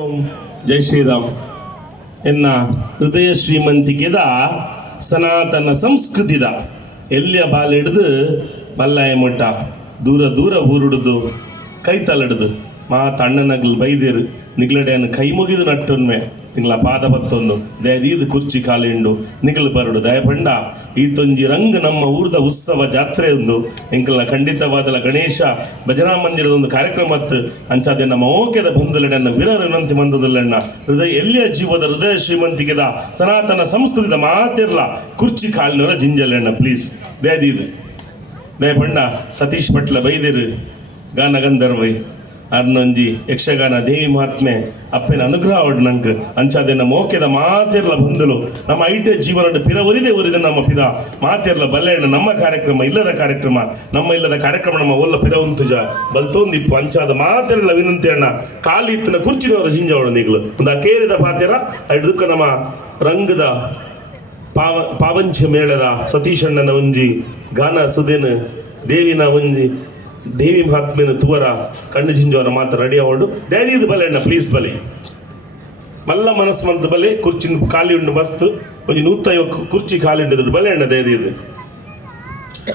ಓಂ ಜೈ ಶ್ರೀರಾಮ್. ಎನ್ನ ಹೃದಯ ಶ್ರೀಮಂತಿಕೆದ ಸನಾತನ ಸಂಸ್ಕೃತಿದ ಎಲ್ಲಿಯ ಬಾಲಿಡ್ದು ಮಲ್ಲಾಯ ಮಠ ದೂರ ದೂರ ಊರುಡ್ದು ಕೈ ತಲಡ್ದು ತಣ್ಣನಗ್ಲು ಬೈದಿರು ನಿಗ್ಲಡೆಯನ್ನು ಕೈ ಮುಗಿದು ನಟ್ಟೊನ್ಮೆ ನಿಂಗ್ಲ ಪಾದ ಬತ್ತೊಂದು ದಯದೀದು ಕುರ್ಚಿ ಕಾಲಿಂಡು ನಿಗಲು ಬರಡು ದಯಪಂಡ ಈತೊಂಜಿ ರಂಗ್ ನಮ್ಮ ಊರ್ದ ಉತ್ಸವ ಜಾತ್ರೆ ಒಂದು ನಿಂಕಲ್ನ ಖಂಡಿತವಾದಲ ಗಣೇಶ ಭಜನಾ ಮಂದಿರದ ಒಂದು ಕಾರ್ಯಕ್ರಮ ಅಂಚಾದೆ ನಮ್ಮ ಓಕೆದ ಬಂಧುಲೆಡನ್ನ ವಿರರ ವಿನಂತಿ ಬಂಧುದಲ್ಲೆಣ್ಣ ಹೃದಯ ಎಲ್ಲಿಯ ಜೀವದ ಹೃದಯ ಶ್ರೀಮಂತಿಕೆದ ಸನಾತನ ಸಂಸ್ಕೃತಿದ ಮಾತಿರ್ಲ ಕುರ್ಚಿ ಕಾಲಿನವರ ಜಿಂಜಲೆಣ್ಣ ಪ್ಲೀಸ್ ದಯದೀದು ದಯಪಂಡ ಸತೀಶ್ ಪಟ್ಲ ಬೈದಿರು ಗಾನ ಗಂಧರ್ವೈ ಅರ್ನೊಂಜಿ ಯಕ್ಷಗಾನ ದೇವಿ ಮಹಾತ್ಮೆ ಅಪ್ಪನ ಅನುಗ್ರಹ ಹೊಡ್ ನಂಗೆ ಅಂಚಾದೆ ನಮ್ಮ ಓಕೆದ ಮಾತಿರ್ಲ ಬಂದಲು ನಮ್ಮ ಐಟೆ ಜೀವನ ಪಿರ ಒರಿದೆ ನಮ್ಮ ಪಿರ ಮಾತಿರ್ಲ ಬಲ್ಲೆಣ್ಣ ನಮ್ಮ ಕಾರ್ಯಕ್ರಮ ಇಲ್ಲದ ಕಾರ್ಯಕ್ರಮ ಇಲ್ಲದ ಕಾರ್ಯಕ್ರಮ ನಮ್ಮ ಒಲ್ಲ ಪಿರ ಉಂತುಜ ಬಲ್ತೊಂದಿಪ್ಪು ಅಂಚಾದ ಮಾತಿರ್ಲ ವಿನಂತಿ ಅಣ್ಣ ಕಾಲಿತ್ತಿನ ಕುರ್ಚಿನವರ ಜಿಂಜವಳ ನಿಗ್ಲು ಒಂದು ಕೇರಿದ ಪಾತಿರ ಹಿಡ್ದುಕ ನಮ್ಮ ರಂಗದ ಪಾವಂಚ ಮೇಳದ ಸತೀಶಣ್ಣನ ಒಂಜಿ ಗಾನ ಸುದೇನ ದೇವಿನ ಒಂಜಿ ದೇವಿ ಮಹಾತ್ಮೆನ ತುವರ ಕಣ್ಣು ಜಿಂಜವರ ಮಾತ್ರ ರೆಡಿ ಆವಡು ದಯದೀದು ಬಲೆ ಅಣ್ಣ ಪ್ಲೀಸ್ ಬಲೆ ಮಲ್ಲ ಮನಸ್ಸು ಮಂತ ಬಲೆ ಕುರ್ಚಿ ಖಾಲಿ ಉಂಡು ಮಸ್ತ್ ಒಂದು 150 ಕುರ್ಚಿ ಖಾಲಿ ಉಂಡು ಬಲೆ ಅಣ್ಣ ದಯದೀದು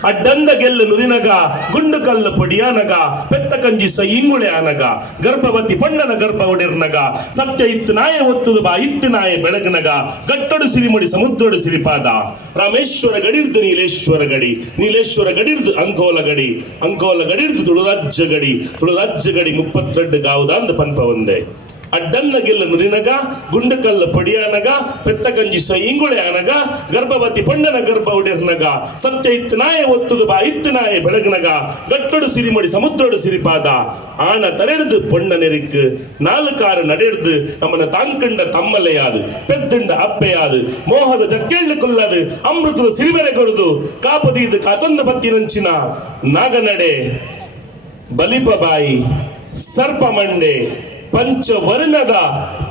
ಅಡ್ಡಂದ ಗೆಲ್ಲು ನುರಿನಗ ಗುಂಡು ಕಲ್ಲು ಪೊಡಿಯಾನಗ ಪೆತ್ತ ಕಂಜಿ ಸ ಇಂಗುಳೆ ಆನಗ ಗರ್ಭವತಿ ಪಣ್ಣನ ಗರ್ಭ ಒಡೆರ್ನಗ ಸತ್ಯ ಇತ್ತು ನಾಯ ಒತ್ತುದು ಬಾ ಇತ್ತು ನಾಯ ಬೆಳಗನಗ ಗಟ್ಟೊಡು ಸಿರಿಮುಡಿ ಸಮುದ್ರೊಡು ಸಿರಿಪಾದ ರಾಮೇಶ್ವರ ಗಡಿರ್ದು ನೀಲೇಶ್ವರ ಗಡಿರ್ದು ಅಂಕೋಲ ಗಡಿರ್ದು ತುಳುರಾಜ್ಯ ಗಡಿ 32 ಗಾವುದ ಅಂದ ಪಂಪ ಒಂದೇ ಅಡ್ಡನ್ನ ಗೆಲ್ಲ ನುರಿನಗ ಗುಂಡುಕಲ್ಲು ಪಡಿಯಾನಗ ಪೆತ್ತ ಕಂಜಿ ಸ ಇಂಗುಳೆ ಆನಗ ಗರ್ಭವತಿ ಪಣ್ಣನ ಗರ್ಭ ಒಡೆರ್ನಗ ಸತ್ಯ ಇತ್ತು ನಾಯ ಒತ್ತುದು ಬಾ ಇತ್ತು ನಾಯ ಬೆಳಗನಗ ಗಟ್ಟೊಡು ಸಿರಿಮಡಿ ಸಮುದ್ರೊಡು ಸಿರಿಪಾದ ಆಣ ತರೆಡ್ದು ಪೊಣ್ಣ ನೆರಿಕ್ ನಾಲ್ಕಾರು ನಡೆಡ್ದು ನಮ್ಮನ ತಾಂಕಂಡ ತಮ್ಮಲೆயாது ಪೆದ್ದಂಡ ಅಪ್ಪೆயாது ಮೋಹದ ಜಕ್ಕೇಳ್ಳು ಕೊಲ್ಲದು ಅಮೃತದ ಸಿರಿಬೆರೆ ಕೊರದು ಕಾಪದೀದು ಕಾತೊಂದ ಬತ್ತಿನಂಚಿನ ನಾಗನಡೆ ಬಲಿಪಬಾಯಿ ಸರ್ಪ ಮಂಡೆ ಪಂಚವರ್ಣದ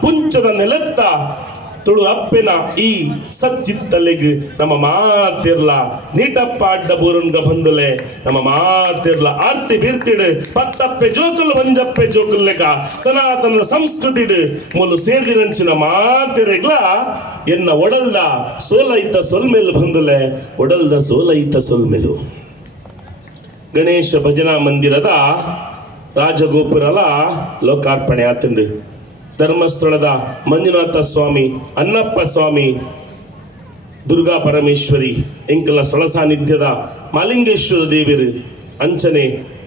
ಪುಂಚದ ನೆಲತ್ತ ತುಳು ಅಪ್ಪೆನ ಈ ಸಜ್ಜಿತ್ತಲೆಗ್ ನಮ್ಮ ಮಾತಿರ್ಲ ನೀಟಪ್ಪ ಅಡ್ಡ ಬೂರನ್ಗ ಬಂದುಲೆ ನಮ್ಮ ಮಾತಿರ್ಲ ಆರ್ತಿ ಬೀರ್ತಿಡು ಪತ್ತಪ್ಪೆ ಜೋಕುಲ್ ಒಂಜಪ್ಪೆ ಜೋಕುಲ್ಲೆಕ ಸನಾತನ ಸಂಸ್ಕೃತಿಡು ಮೊಲು ಸೇರ್ದಿರಂಚಿನ ಮಾತಿರೆಗ್ಲ ಎನ್ನ ಒಡಲ್ದ ಸೋಲೈತ ಸೊಲ್ಮೆಲು ಬಂದುಲೆ ಒಡಲ್ದ ಸೋಲೈತ ಸೊಲ್ಮೆಲು ಗಣೇಶ ಭಜನಾ ಮಂದಿರದ ರಾಜಗೋಪುರಲ ಲೋಕಾರ್ಪಣೆ ಆತಂಡು ಧರ್ಮಸ್ಥಳದ ಮಂಜುನಾಥ ಸ್ವಾಮಿ ಅನ್ನಪ್ಪ ಸ್ವಾಮಿ ದುರ್ಗಾ ಪರಮೇಶ್ವರಿ ಎಂಕಲ ಸ್ಥಳ ಸಾನ್ನಿಧ್ಯದ ಮಾಲಿಂಗೇಶ್ವರ ದೇವಿರು ಅಂಚನೆ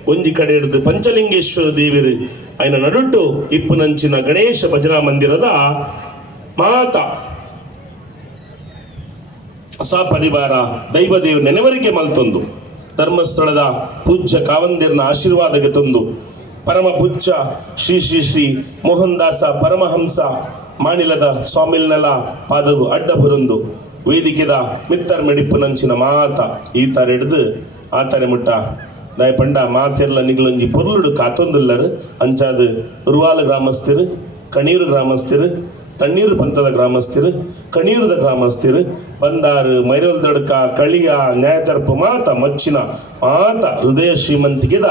ಒಂಜಿ ಕಡೆ ಹಿಡಿದು ಪಂಚಲಿಂಗೇಶ್ವರ ದೇವಿರು ಐನ ನಡುಟು ಇಪ್ಪುನಂಚಿನ ಗಣೇಶ ಭಜನಾ ಮಂದಿರದ ಮಾತ ಸಪರಿವಾರ ದೈವದೇವ ನೆನವರಿಕೆ ಮಲ್ತೊಂದು ಧರ್ಮಸ್ಥಳದ ಪೂಜ್ಯ ಕಾವಂದಿರ್ನ ಆಶೀರ್ವಾದಕ್ಕೆ ತಂದು ಪರಮ ಪೂಜ್ಯ ಶ್ರೀ ಮೋಹನ್ ದಾಸ ಪರಮಹಂಸ ಮಾನಿಲದ ಸ್ವಾಮಿಲ್ನೆಲ ಪಾದಗು ಅಡ್ಡ ಬರುಂದು ವೇದಿಕೆದ ಮಿತ್ತರ್ ಮೆಡಿಪ್ಪುನಂಚಿನ ಮಾತ ಈ ತರ ಹಿಡ್ದು ಆ ತರ ಮುಟ್ಟ ದಯಪಂಡ ಮಾತೆರ್ಲ ನಿಗ್ಲೊಂಜಿ ಪೊರ್ಲುಡು ಕಾತೊಂದುಲ್ಲರು ಅಂಚಾದು ಉರುವಾಲ ಗ್ರಾಮಸ್ಥರು ಕಣೀರು ಗ್ರಾಮಸ್ಥರು ತಣ್ಣೀರು ಪಂಥದ ಗ್ರಾಮಸ್ಥರು ಕಣೀರದ ಗ್ರಾಮಸ್ಥರು ಬಂದಾರು ಮೈರೋಲ್ ದಡ್ಕ ಕಳಿಯ ನ್ಯಾಯತರ್ಪು ಮಾತ ಮಚ್ಚಿನ ಮಾತ ಹೃದಯ ಶ್ರೀಮಂತಿಕೆದ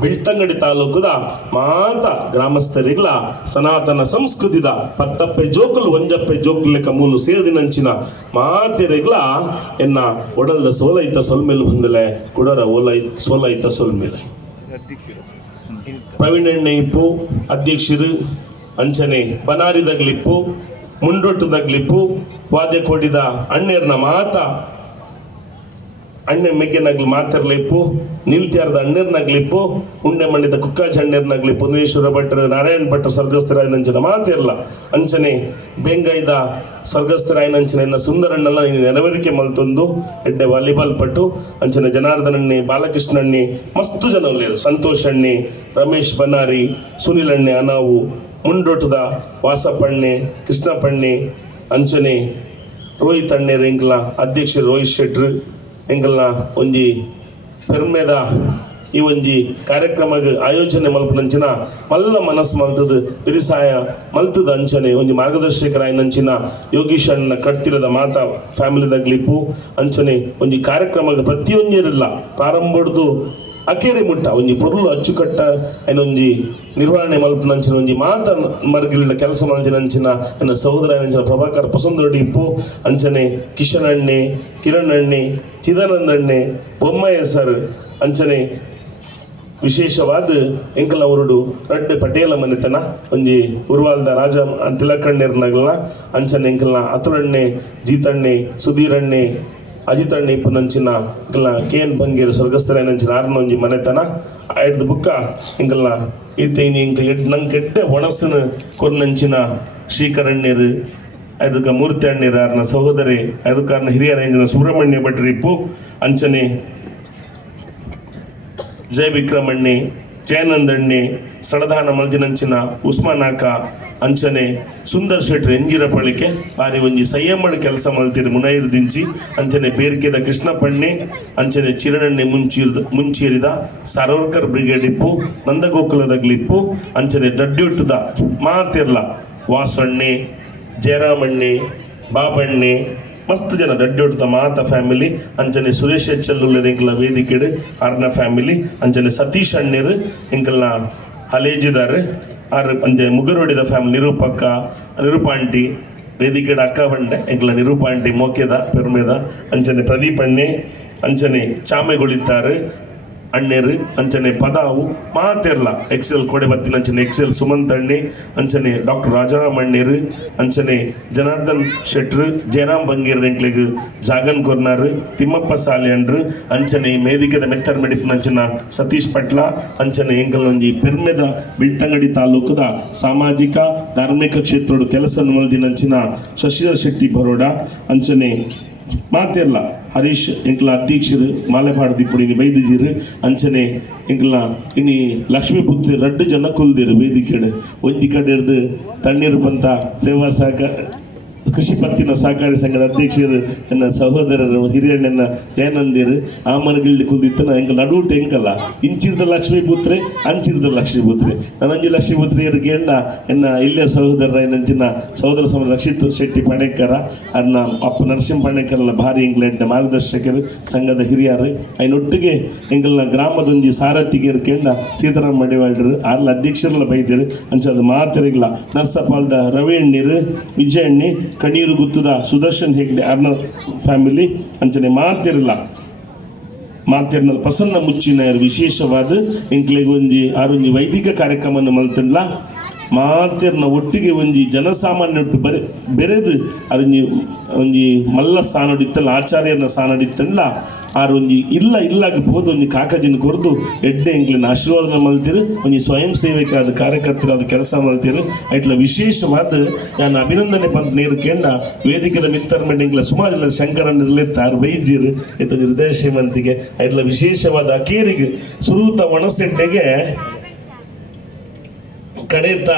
ಬೆಳ್ತಂಗಡಿ ತಾಲೂಕುದ ಮಾತ ಗ್ರಾಮಸ್ಥರಿಗ್ಲ ಸನಾತನ ಸಂಸ್ಕೃತಿದ ಪತ್ತಪ್ಪೆ ಜೋಕುಲು ಒಂಜಪ್ಪೆ ಜೋಕುಲೆಕ್ಕ ಮೂಲು ಸೇರಿದಿನಂಚಿನ ಮಾತೆರೆಗ್ಲ ಎನ್ನ ಒಡಲ್ದ ಸೋಲೈತ ಸೊಲ್ಮೆಲು ಬಂದಲೆ ಕುಡರ ಸೋಲೈತ ಸೊಲ್ಮೆಲೆ ಪ್ರವೀಣಣ್ಣೆ ಇಪ್ಪು ಅಧ್ಯಕ್ಷರು ಅಂಚನೆ ಬನಾರಿದಗ್ಲಿಪ್ಪು ಮುಂಡೊಟ್ಟುದಗ್ಲಿಪ್ಪು ವಾದ್ಯ ಕೊಡಿದ ಅಣ್ಣೆರ್ನ ಮಾತ ಅಣ್ಣೆ ಮೆಗ್ಗೆನಗ್ಲಿ ಮಾತಿರ್ಲಿಪ್ಪು ನಿಲ್ತ್ಯಾರದ ಅಣ್ಣೆರ್ನಗ್ಲಿಪ್ಪು ಉಂಡೆ ಮಂಡಿದ ಕುಕ್ಕಾಜ್ ಅಣ್ಣೆರ್ನಗ್ಲಿಪ್ಪು ಪುನೇಶ್ವರ ಭಟ್ರು ನಾರಾಯಣ ಭಟ್ರು ಸ್ವರ್ಗಸ್ಥರಾಯನಂಚನ ಮಾತಿರ್ಲ ಅಂಚನೆ ಬೆಂಗೈದ ಸ್ವರ್ಗಸ್ಥರಾಯನಂಚನ ಇನ್ನ ಸುಂದರಣ್ಣಲ್ಲ ನೆನವರಿಕೆ ಮಲ್ತೊಂದು ಎಡ್ಡೆ ವಾಲಿಬಾಲ್ ಪಟ್ಟು ಅಂಚನೆ ಜನಾರ್ದನಣ್ಣೆ ಬಾಲಕೃಷ್ಣಣ್ಣೆ ಮಸ್ತು ಜನ ಉಳ್ಳೇರು ಸಂತೋಷ್ ಅಣ್ಣೆ ರಮೇಶ್ ಬನ್ನಾರಿ ಸುನಿಲ್ ಅಣ್ಣೆ ಅನಾವು ಮುಂಡೊಟ್ಟದ ವಾಸಪ್ಪಣ್ಣೆ ಕೃಷ್ಣಪ್ಪಣ್ಣೆ ಅಂಚನೆ ರೋಹಿತ್ ಅಣ್ಣೆರ್ ಎಂಗ್ಲ ಅಧ್ಯಕ್ಷರು ರೋಹಿತ್ ಶೆಟ್ರು ಎಂಗಲ್ನ ಒಂಜಿ ಪೆರ್ಮೆದ ಈ ಒಂಜಿ ಕಾರ್ಯಕ್ರಮ ಆಯೋಜನೆ ಮಲ್ಪನಂಚಿನ ಮಲ್ಲ ಮನಸ್ಸು ಮಲ್ತದ ಬಿರಿಸಾಯ ಮಲ್ತದ ಅಂಚನೆ ಒಂಜಿ ಮಾರ್ಗದರ್ಶಕರ ಆಯ್ನಂಚಿನ ಯೋಗೀಶ್ ಅಣ್ಣ ಕಟ್ತಿರದ ಮಾತ ಫ್ಯಾಮಿಲಿದ ಗ್ಲಿಪ್ಪು ಅಂಚನೆ ಒಂಜಿ ಕಾರ್ಯಕ್ರಮ ಪ್ರತಿಯೊಂದಿರಲ್ಲ ಪ್ರಾರಂಭಡ್ದು ಅಕೇರಿ ಮುಟ್ಟ ಒಂಜಿ ಪೊರ್ಲು ಅಚ್ಚುಕಟ್ಟ ಒಂಜಿ ನಿರ್ವಹಣೆ ಮಲ್ಪನಂಚಿನ ಒಂಜಿ ಮಾತ ಮರ್ಗಿಲಿನ ಕೆಲಸ ಮಲ್ತಿನಂಚಿನ ಎನ್ನ ಸಹೋದರ ನಂಚಿನ ಪ್ರಭಾಕರ್ ಪಸಂದೊಡ್ಡಿ ಇಪ್ಪು ಅಂಚನೆ ಕಿಶನ್ ಅಣ್ಣೆ ಕಿರಣ್ ಅಣ್ಣೆ ಚಿದಾನಂದ ಅಣ್ಣೆ ಬೊಮ್ಮಯ್ಯ ಸರ್ ಅಂಚನೆ ವಿಶೇಷವಾದ ಎಂಕಲ್ನ ಉರುಡು ರಡ್ಡೆ ಪಟೇಲ ಮನೆತನ ಒಂಜಿ ಉರ್ವಾಲ್ದ ರಾಜ ತಿಲಕಣ್ಣೆರ್ನಗಲ್ನ ಅಂಚನೆ ಎಂಕಲ್ನ ಅತುರಣ್ಣೆ ಜೀತಣ್ಣೆ ಸುಧೀರಣ್ಣೆ ಅಜಿತಣ್ಣೆ ಇಪ್ಪು ನಂಚಿನ ಎಂಕಲ್ನ KN ಬಂಗೇರು ಸ್ವರ್ಗಸ್ಥಲ ನಂಚಿನ ಆರ್ನ ಒಂಜಿ ಮನೆತನ ಆಯ್ದು ಬುಕ್ಕ ಎಂಕಲ್ನ ಇತ್ತೈನಿ ಎಂಕ್ ನಂಗೆ ಕೆಟ್ಟೆ ಒಣಸನ ಕೊರ್ನಂಚಿನ ಶ್ರೀಕರಣ್ಯರು ಅದಕ್ಕೆ ಮೂರ್ತಿ ಅಣ್ಣೀರು ಆರ್ನ ಸಹೋದರಿ ಅದಕ್ಕಾರ್ನ ಹಿರಿಯರ ಸುಬ್ರಹ್ಮಣ್ಯ ಭಟ್ರು ಇಪ್ಪು ಅಂಚನೆ ಜಯ ವಿಕ್ರಮಣ್ಣೆ ಜಯಾನಂದಣ್ಣೆ ಸಡದಾನ ಮಲ್ದಿನಂಚಿನ ಉಸ್ಮಾನಾಕ ಅಂಚನೆ ಸುಂದರ್ ಶೆಟ್ಟಿ ಎಂಜಿರ ಪಳಿಕೆ ಬಾರಿ ಒಂಜಿ ಸಂಯಮಳ ಕೆಲಸ ಮಲ್ತಿರು ಮುನೈರ್ದಿಂಚಿ ಅಂಚನೆ ಬೇರ್ಕೆದ ಕೃಷ್ಣಪ್ಪಣ್ಣೆ ಅಂಚನೆ ಚಿರಣಣ್ಣೆ ಮುಂಚೀರಿದ ಸಾರ್ವರ್ಕರ್ ಬ್ರಿಗೇಡ್ ಇಪ್ಪು ನಂದಗೋಕುಲದಗ್ಲಿಪ್ಪು ಅಂಚನೆ ದಡ್ಡ್ಯುಟ್ಟದ ಮಾತಿರ್ಲ ವಾಸಣ್ಣೆ ಜಯರಾಮಣ್ಣೆ ಬಾಬಣ್ಣೆ ಮಸ್ತ್ ಜನ ದಡ್ಡೊಡ್ತ ಮಾತ ಫ್ಯಾಮಿಲಿ ಅಂಚನೆ ಸುರೇಶ್ ಎಚ್ಚಲ್ಲುಳ್ಳ ಎಂಕಲ್ನ ವೇದಿಕೆಡು ಆರ್ನ ಫ್ಯಾಮಿಲಿ ಅಂಚನೆ ಸತೀಶ್ ಅಣ್ಣರು ಎಂಕಲ್ನ ಹಲೇಜಿದಾರು ಆರ್ ಅಂಚೆ ಮುಗರೋಡಿದ ಫ್ಯಾಮಿಲಿ ನಿರೂಪಾಂಟಿ ವೇದಿಕೆಡು ಅಕ್ಕ ಬಂಡೆ ಎಂಕಲ್ನ ನಿರೂಪಾಂಟಿ ಮೋಕೆದ ಪೆರ್ಮೆದ ಅಂಚನೆ ಪ್ರದೀಪ್ ಅಣ್ಣೆ ಅಂಚನೆ ಚಾಮೆಗೊಳಿತಾರೆ ಅಣ್ಣೇರು ಅಂಚನೆ ಪದಾವು ಮಾತಿರ್ಲ ಎಕ್ಸೆಲ್ ಕೋಡೆ ಬತ್ತಿನ ಅಂಚನೆ ಎಕ್ಸೆಲ್ ಸುಮಂತ್ ಅಣ್ಣೆ ಅಂಚನೆ ಡಾಕ್ಟರ್ ರಾಜಾರಾಮ್ ಅಣ್ಣೇರು ಅಂಚನೆ ಜನಾರ್ದನ್ ಶೆಟ್ರು ಜಯರಾಮ್ ಬಂಗೇರ್ ಎಂಕ್ಲೆಗ್ ಜಾಗನ್ ಕೊರ್ನಾರು ತಿಮ್ಮಪ್ಪ ಸಾಲೆ ಅಂಡ್ರು ಅಂಚನೆ ಮೇದಿಕೆದ ಮೆತ್ತರ್ ಮೆಡಿಪಿನ ಅಂಚನ ಸತೀಶ್ ಪಟ್ಲ ಅಂಚನೆ ಎಂಕಲೊಂಜಿ ಪೆರ್ಮೆದ ಬಿಳ್ತಂಗಡಿ ತಾಲೂಕದ ಸಾಮಾಜಿಕ ಧಾರ್ಮಿಕ ಕ್ಷೇತ್ರದ ಕೆಲಸ ಮಲ್ದಿನಂಚಿನ ಶಶಿಧರ್ ಶೆಟ್ಟಿ ಬರೋಡ ಅಂಚನೆ ಮಾತಿರ್ಲ ಹರೀಶ್ ಎಂಕ್ಲ ಅಧ್ಯಕ್ಷರು ಮಾಲೆಪಾಡು ದಿಪ್ಪುಡಿನಿ ಬೈದಿಜೀರು ಅಂಚನೆ ಎಂಕ್ಲ ಇನಿ ಲಕ್ಷ್ಮೀ ಪುತ್ರಿ ರಡ್ಡು ಜನ ಕುಲ್ದಿರು ವೇದಿಕೆಡು ಒಂಜಿ ಕಡೆ ಹಿಡ್ದು ತಣ್ಣೀರು ಪಂತ ಸೇವಾ ಕೃಷಿ ಪತ್ತಿನ ಸಹಕಾರಿ ಸಂಘದ ಅಧ್ಯಕ್ಷರು ಎನ್ನ ಸಹೋದರರು ಹಿರಿಯಣ್ಣನ ಜಯನಂದಿರು ಆ ಮನಗಿಲ್ಡಿ ಕುಲ್ದಿತ್ತನ ಎಂಕ ನಡುಟು ಎಂಕಲ್ಲ ಇಂಚಿರ್ದ ಲಕ್ಷ್ಮೀ ಪುತ್ರೆ ಅಂಚಿರ್ದ ಲಕ್ಷ್ಮೀ ಪುತ್ರೆ ನನಂಜಿ ಲಕ್ಷ್ಮೀ ಪುತ್ರಿಯರು ಕೇಂಡ ಎನ್ನ ಇಲ್ಲಿಯ ಸಹೋದರ ಏನಂಚಿನ ಸಹೋದರ ಸಮ ರಕ್ಷಿತ್ ಶೆಟ್ಟಿ ಪಣೇಕರ ಅನ್ನ ಅಪ್ಪ ನರಸಿಂಹ ಪಣೇಕರ್ನ ಭಾರಿ ಎಂಕ್ಲೆಂಟ ಮಾರ್ಗದರ್ಶಕರು ಸಂಘದ ಹಿರಿಯರು ಐನೊಟ್ಟಿಗೆ ಎಂಕಲ್ನ ಗ್ರಾಮದೊಂಜಿ ಸಾರಥಿಗೆರು ಕೇಂಡ ಸೀತಾರಾಮ್ ಮಡಿವಾಳ್ರು ಆರ್ಲ ಅಧ್ಯಕ್ಷರೆಲ್ಲ ಬೈದಿರು ಅಂಚದ ಮಾತಿರಿಗ್ಲ ನರ್ಸಪಾಲ್ದ ರವಿ ಅಣ್ಣೀರು ವಿಜಯ ಅಣ್ಣಿ ಕಣ್ಣೀರು ಗುತ್ತದ ಸುದರ್ಶನ್ ಹೆಗ್ಡೆ ಅರ್ನ ಫ್ಯಾಮಿಲಿ ಅಂಚನೆ ಮಾತಿರಲ್ಲ ಪ್ರಸನ್ನ ಮುಚ್ಚಿನ ವಿಶೇಷವಾದ ಎಂಕ್ಲೆಗ್ ಒಂಜಿ ಆರೊಂಜಿ ವೈದಿಕ ಕಾರ್ಯಕ್ರಮವನ್ನು ಮಲ್ತಿಲ್ಲ ಮಾತಿರ್ನ ಒಟ್ಟಿಗೆ ಒಂಜಿ ಜನಸಾಮಾನ್ಯ ಒಟ್ಟು ಬೆರೆದು ಒಂಜಿ ಮಲ್ಲ ಸಾನಡಿತ್ತಲ್ಲ ಆಚಾರ್ಯನ ಸಾನಡಿತ್ತಲ್ಲ ಆರೊಂಜಿ ಇಲ್ಲಾಗಿ ಹೋದ ಒಂಜಿ ಕಾಕಜಿನ ಕೊರ್ದು ಎಡ್ಡೆ ಎಂಕ್ಲಿನ ಆಶೀರ್ವಾದನ ಮಲ್ತಿರು ಒಂಜಿ ಸ್ವಯಂ ಸೇವಕರಾದ ಕಾರ್ಯಕರ್ತರಾದ ಕೆಲಸ ಮಲ್ತಿರು ಐಟ್ಲ ವಿಶೇಷವಾದ ನಾನು ಅಭಿನಂದನೆ ಪಂತ ನೀರು ಕೇಂಡ ವೇದಿಕೆದ ಮಿತ್ತರ್ ಮೆಂಡಿಂಗ್ಲ ಸುಮಾರು ಜನ ಶಂಕರನ್ನಿರ್ಲಿತ್ತಾರು ಬೈಜಿರು ಇತ್ತ ಹೃದಯ ಶ್ರೀಮಂತಿಗೆ ಐಟ್ಲ ವಿಶೇಷವಾದ ಅಕೇರಿಗೆ ಸುರೂತ ಒಣಸೆಡ್ಡೆಗೆ ಕಡೆತ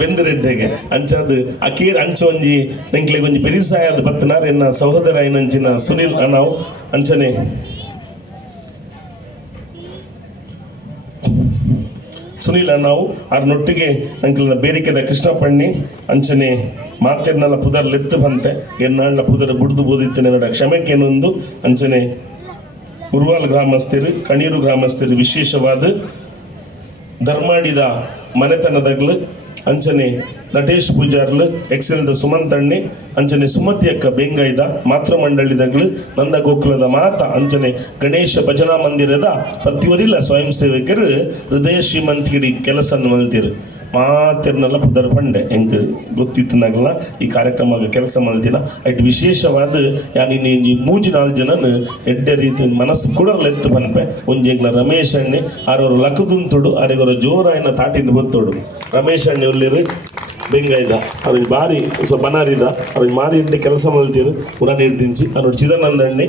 ಬೆಂದಿರೆಡ್ಡೆಗೆ ಅಂಚದು ಅಕೀರ್ ಅಂಚ ಒಂಜಿ ನೆಂಕ್ಲೆಗ್ ಒಂಜಿ ಬೆರಿಸಾಯದ ಬತ್ತನಾರ ಎನ್ನ ಸಹೋದರ ಐನಂಚಿನ ಸುನಿಲ್ ಅನಾವ್ ಅಂಚನೆ ಸುನಿಲ್ ಅನಾವ್ ಅರ್ನೊಟ್ಟಿಗೆ ಅಂಕಲ್ನ ಬೇರಿಕೆದ ಕೃಷ್ಣಪ್ಪಣ್ಣಿ ಅಂಚನೆ ಮಾತೆರ್ನಲ್ಲ ಪುದರ್ ಲೆತ್ತು ಬಂತೆ ಎನ್ನಾಳ್ನ ಪುದರ್ ಬುಡ್ದು ಬೋದಿತ್ತನೆ ನಡ ಕ್ಷಮೆಕೇನೊಂದು ಅಂಚನೆ ಉರ್ವಾಲ್ ಗ್ರಾಮಸ್ಥರು ಕಣೀರು ಗ್ರಾಮಸ್ಥರು ವಿಶೇಷವಾದ ಧರ್ಮಾಡಿದ ಮನೆತನದಗ್ಲು ಅಂಚನೆ ನಟೇಶ್ ಪೂಜಾರ್ಲು ಎಕ್ಸೆಲ್ದ ಸುಮಂತ್ ಅಣ್ಣೆ ಅಂಚನೆ ಸುಮತಿ ಅಕ್ಕ ಬೆಂಗೈದ ಮಾತೃ ಮಂಡಳಿದಗ್ಲು ನಂದಗೋಕುಲದ ಮಾತ ಅಂಚನೆ ಗಣೇಶ ಭಜನಾ ಮಂದಿರದ ಪ್ರತಿಯೊರಿಲ್ಲ ಸ್ವಯಂ ಸೇವಕರು ಹೃದಯ ಶ್ರೀಮಂತಿಗೆ ಕೆಲಸ ಮಲ್ತಿರು ಮಾತಿರ್ನೆಲ್ಲ ಪುದರ್ ಪಂಡೆ ಹೆಂಗೆ ಗೊತ್ತಿತ್ತನಾಗಲ್ಲ ಈ ಕಾರ್ಯಕ್ರಮ ಕೆಲಸ ಮಲ್ತಿನ ಐಟ್ ವಿಶೇಷವಾದ ಯಾನಿ ಮೂಜಿ 4 ಜನನು ಎಡ್ಡೆ ರೀತಿ ಮನಸ್ಸು ಕೂಡ ಎತ್ತು ಪನ್ಪೆ ಒಂಜೆಂಗ್ಲ ರಮೇಶ್ ಅಣ್ಣೆ ಆರವರು ಲಕದುಂತುಡು ಅರೆಗರ ಜೋರಾಯಿನ ತಾಟಿನ ಗೊತ್ತೋಡು ರಮೇಶ್ ಅಣ್ಣೆ ಉಳ್ಳಿರು ಬೆಂಗೈದ ಅವ್ರಿಗೆ ಭಾರಿ ಬನಾರಿದ ಅವ್ರಿಗೆ ಮಾರಿ ಇಡ್ಡೆ ಕೆಲಸ ಮಲ್ತಿರು ಪುರಾಣ ಇಡ್ತಿಂಚಿ ಅವ್ರು ಚಿದಾನಂದ ಅಣ್ಣೆ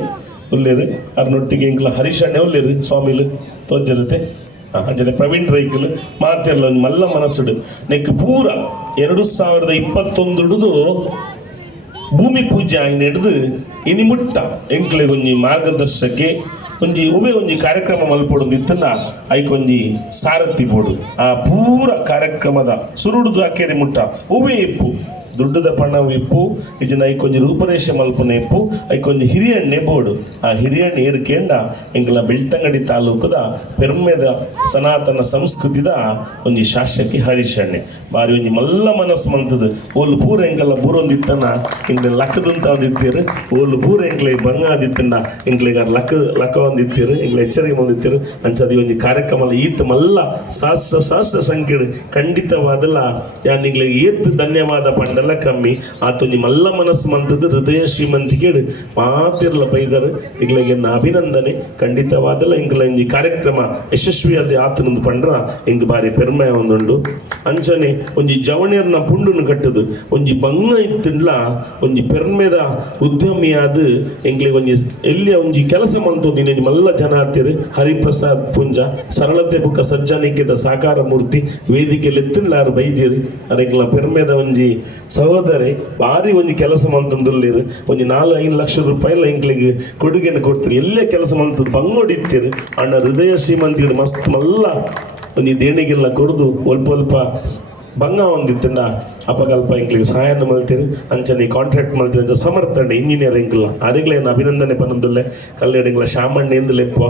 ಉಳ್ಳಿರು ಅವ್ರನ್ನೊಟ್ಟಿಗೆ ಇಂಕ್ಲ ಹರೀಶ್ ಅಣ್ಣೆ ಉಳ್ಳಿರು ಸ್ವಾಮಿಲು ತೋಜರುತ್ತೆ ಅಂಚನೆ ಪ್ರವೀಣ್ ರೈಕಲ್ ಮಾತೆಲ್ಲ ಒಂದು ಮಲ್ಲ ಮನಸ್ಸುಡು ನೆಕ್ ಪೂರ 2021 ಭೂಮಿ ಪೂಜೆ ಆಯ್ನ ಹಿಡಿದು ಇನಿ ಮುಟ್ಟ ಎಂಕ್ಲೆಗ್ ಒಂಜಿ ಮಾರ್ಗದರ್ಶಕ್ಕೆ ಒಂಜಿ ಒಂಜಿ ಕಾರ್ಯಕ್ರಮ ಮಲ್ಪೊಡುದಿತ್ತಲ್ಲ ಐಕೊಂಜಿ ಸಾರಥಿ ಬೋಡು ಆ ಪೂರ ಕಾರ್ಯಕ್ರಮದ ಸುರುಡುದು ಅಕ್ಕೇರಿ ಮುಟ್ಟ ಇಪ್ಪು ದುಡ್ಡದ ಪಣವಿಪ್ಪು ಇಜಿನ ಐಕೊಂಜಿ ರೂಪರೇಷೆ ಮಲ್ಪನೆ ಇಪ್ಪು ಐಕೊಂಜಿ ಹಿರಿಯಣ್ಣೆ ಬೋಡು ಆ ಹಿರಿಯಣ್ಣೆ ಏರ್ಕೆಂಡ ಎಂಕಲ ಬೆಳ್ತಂಗಡಿ ತಾಲೂಕದ ಪೆರ್ಮೆದ ಸನಾತನ ಸಂಸ್ಕೃತಿದ ಒಂಜಿ ಶಾಸಕಿ ಹರೀಶಣ್ಣೆ ಬಾರಿ ಒಂಜಿ ಮಲ್ಲ ಮನಸ್ಸು ಮಂತದು ಓಲು ಪೂರ ಎಂಕಲ ಬೂರೊಂದಿತ್ತನ ಇಂಗ್ಲೆ ಲಕ್ಕದಂತ ಒಂದಿತ್ತೀರು ಓಲು ಪೂರ ಎಂಕ್ಲೆ ಬಂಗಾದಿತ್ತಂಡ ಎಂಕ್ಲೆಗ ಲಕ್ಕ ಒಂದಿತ್ತೀರು ಎಂಕ್ಲೆ ಎಚ್ಚರಿಕೆ ಒಂದಿತ್ತೀರು ಅಂಚದಿ ಒಂಜಿ ಕಾರ್ಯಕ್ರಮ ಈತ್ ಮಲ್ಲ ಶಾಸ್ತ್ರ ಸಂಖ್ಯೆ ಖಂಡಿತವಾದಲ್ಲ ಯಾನ್ ನಿಂಗ್ಲೆ ಏತ್ ಧನ್ಯವಾದ ಪಂಡಲ ಕಮ್ಮಿ ಆತೊಂಜಿ ಮಲ್ಲ ಮನಸ್ಸು ಮಂತದ್ದು ಹೃದಯ ಶ್ರೀಮಂತಿಕೆ ಮಾತಿರ್ಲ ಬೈದರು ಇಗ್ಲಿಗೆ ಅಭಿನಂದನೆ ಖಂಡಿತವಾದಲ್ಲ ಇಂಗ್ಲ ಇಂಜಿ ಕಾರ್ಯಕ್ರಮ ಯಶಸ್ವಿಯಾದ ಆತನೊಂದು ಪಂಡ್ರ ಇಂಗ್ ಬಾರಿ ಪೆರ್ಮೆ ಒಂದುಂಡು ಅಂಚನೆ ಒಂಜಿ ಜವಣಿಯರ್ನ ಪುಂಡುನು ಕಟ್ಟದು ಒಂಜಿ ಬಂಗ ಇತ್ತಿಂಡ್ಲ ಒಂಜಿ ಪೆರ್ಮೆದ ಉದ್ಯಮಿಯಾದ ಎಂಗ್ಲಿಗೆ ಒಂಜಿ ಎಲ್ಲಿಯ ಒಂಜಿ ಕೆಲಸ ಮಂತೊಂದಿನ ಮಲ್ಲ ಜನ ಹತ್ತಿರ ಹರಿಪ್ರಸಾದ್ ಪುಂಜ ಸರಳತೆ ಬುಕ್ಕ ಸಜ್ಜನಿಕೆದ ಸಾಕಾರ ಮೂರ್ತಿ ವೇದಿಕೆಯಲ್ಲಿ ಎತ್ತಿಲ್ಲಾರು ಬೈದಿರಿ ಅದಕ್ಕೆಲ್ಲ ಪೆರ್ಮೆದ ಒಂಜಿ ಸಹೋದರಿ ಭಾರಿ ಒಂಜಿ ಕೆಲಸ ಮಂತಂದುಲ್ಲಿರು ಒಂಜಿ 4-5 ಲಕ್ಷ ರೂಪಾಯಿ ಇಂಕ್ಲಿಗೆ ಕೊಡುಗೆನ ಕೊಡ್ತೀರಿ ಎಲ್ಲೇ ಕೆಲಸ ಮಂತದ್ದು ಬಂಗೋಡಿತ್ತೀರಿ ಅಣ್ಣ ಹೃದಯ ಶ್ರೀಮಂತಿಗಳು ಮಸ್ತ್ ಮಲ್ಲ ಒಂಜಿ ದೇಣಿಗೆಲ್ಲ ಕೊಡ್ದು ಅಲ್ಪ ಬಂಗ ಒಂದಿತ್ತಂಡ ಅಪಕಲ್ಪ ಇಂಕ್ಲಿಗೆ ಸಹಾಯನ ಮಲ್ತೀರಿ ಅಂಚನೆ ಕಾಂಟ್ರಾಕ್ಟ್ ಮಲ್ತೀರಿ ಅಂತ ಸಮರ್ಥನೆ ಇಂಜಿನಿಯರ್ ಇಂಕ್ಲ ಅರಿಗ್ಲೇನು ಅಭಿನಂದನೆ ಪನ್ನೊಂದುಲ್ಲೆ ಕಲ್ಲೆಡೆಂಗ್ಲ ಶಾಮಣ್ಣ ಎಂದುಲೆಪ್ಪ